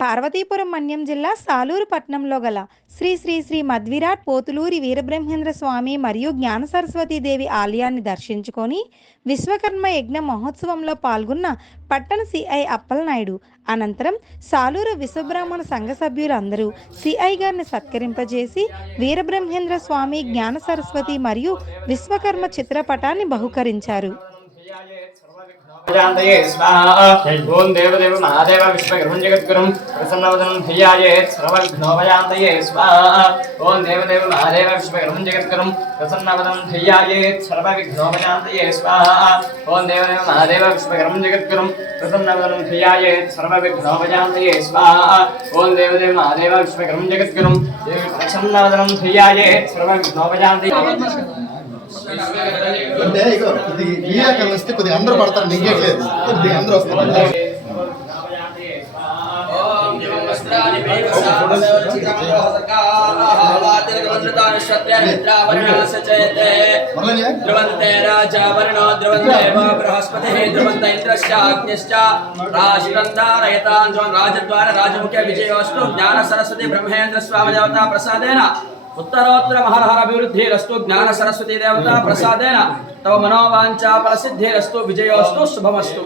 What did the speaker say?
పార్వతీపురం మన్యం జిల్లా సాలూరు పట్టణంలో గల శ్రీ శ్రీ శ్రీ మధ్విరాట్ పోతులూరి వీరబ్రహ్మేంద్ర స్వామి మరియు జ్ఞాన సరస్వతీదేవి ఆలయాన్ని దర్శించుకొని విశ్వకర్మ యజ్ఞ మహోత్సవంలో పాల్గొన్న పట్టణ సిఐ అప్పలనాయుడు అనంతరం సాలూరు విశ్వబ్రాహ్మణ సంఘ సభ్యులందరూ సిఐ గారిని సత్కరింపజేసి వీరబ్రహ్మేంద్ర స్వామి జ్ఞాన సరస్వతి మరియు విశ్వకర్మ చిత్రపటాన్ని బహుకరించారు. स्वाहा ओम देवदेव महादेव विश्वकर्मं जगद्गुरुं प्रसन्नवदनं धियायेत् सर्वविघ्नोपशान्तये स्वाहा ओम देवदेव महादेव विश्वकर्मं जगद्गुरुं प्रसन्नवदनं धियायेत् सर्वविघ्नोपशान्तये स्वाहा ओम देवदेव महादेव विश्वकर्मं जगद्गुरुं प्रसन्नवदनं धियायेत् सर्वविघ्नोपशान्तये स्वाहा ओम देवदेव महादेव विश्वकर्मं जगद्गुरुं प्रसन्नवदनं धियायेत् सर्वविघ्नोपशान्तये అంటే ఇగో ఇది ఈయాకలు వస్తే కొద్దిగా అందరూ పడతారు, నెగ్గట్లేదు, కొద్దిగా అందరూ వస్తారు. రాజముఖ్య విజయోస్తు జ్ఞాన సరస్వతి బ్రహ్మేంద్ర స్వామి దేవతా ప్రసాదేన उत्तरोत्तर महरहर अभिवृद्धिरस्तु ज्ञान सरस्वती देवता प्रसादेन तव मनोवांछा फलसिद्धिरस्तु विजयोस्तु शुभमस्तु.